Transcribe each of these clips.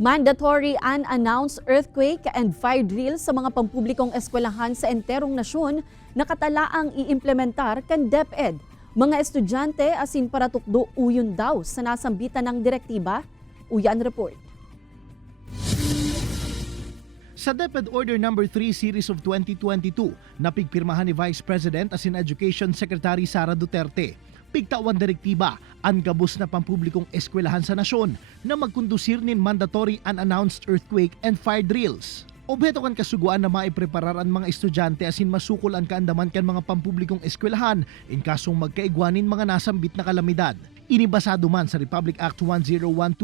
Mandatory unannounced earthquake and fire drill sa mga pampublikong eskwelahan sa enterong nasyon nakatalaang iimplementar kan DepEd. Mga estudyante asin para tukdo uyon daw sa nasambitan ng direktiba. Uyan report. Sa DepEd Order No. 3 Series of 2022, napigpirmahan ni Vice President asin Education Secretary Sara Duterte, pigtawan direktiba ang gabos na pampublikong eskwelahan sa nasyon na magkondusir nin mandatory unannounced earthquake and fire drills. Objeto kan kasuguan na maipreparar ang mga estudyante asin masukol ang kaandaman kan mga pampublikong eskwelahan in kasong magkaigwanin mga nasambit na kalamidad. Inibasado man sa Republic Act 10121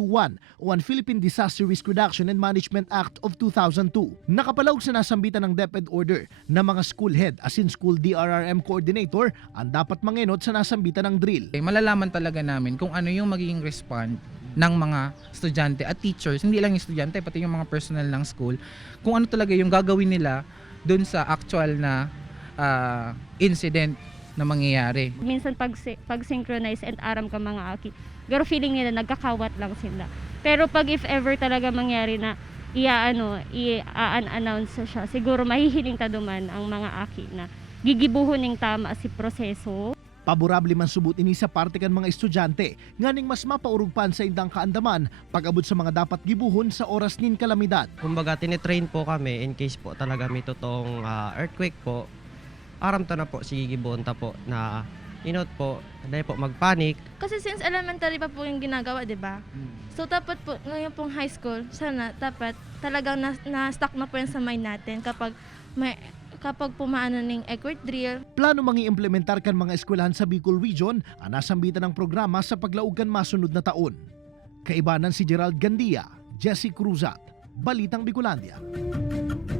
o ang Philippine Disaster Risk Reduction and Management Act of 2002. Nakapalawag sa nasambitan ng DepEd Order na mga school head asin school DRRM coordinator ang dapat mangenot sa nasambitan ng drill. Malalaman talaga namin kung ano yung magiging respond ng mga estudyante at teachers, hindi lang yung estudyante, pati yung mga personnel ng school, kung ano talaga yung gagawin nila dun sa actual na incident na mangyayari. Minsan pag synchronize and aram ka mga aki, pero feeling nila nagkakawat lang sila. Pero pag if ever talaga mangyari na i-announce siya, siguro mahihiling taduman ang mga aki na gigibuhon ng tama si proseso. Paborable man subot ini sa parte kan mga estudyante, nganing mas mapaurugpan sa indang kaandaman pag-abot sa mga dapat gibuhon sa oras nin kalamidad. Kumbaga tinitrain po kami in case po talaga may totoong earthquake po. Aram ta na po, sige gibonta po na inot po, dahil po magpanik. Kasi since elementary pa po yung ginagawa, di ba? So dapat po, ngayon pong high school, sana dapat talagang na-stuck na po yan sa mind natin kapag pumaano ng earthquake drill. Plano mangi-implementar kan mga eskwelahan sa Bicol Region ang nasambitan ng programa sa paglaog kan masunod na taon. Kaibanan si Gerald Gandia, Jesse Cruzat, Balitang Bicolandia.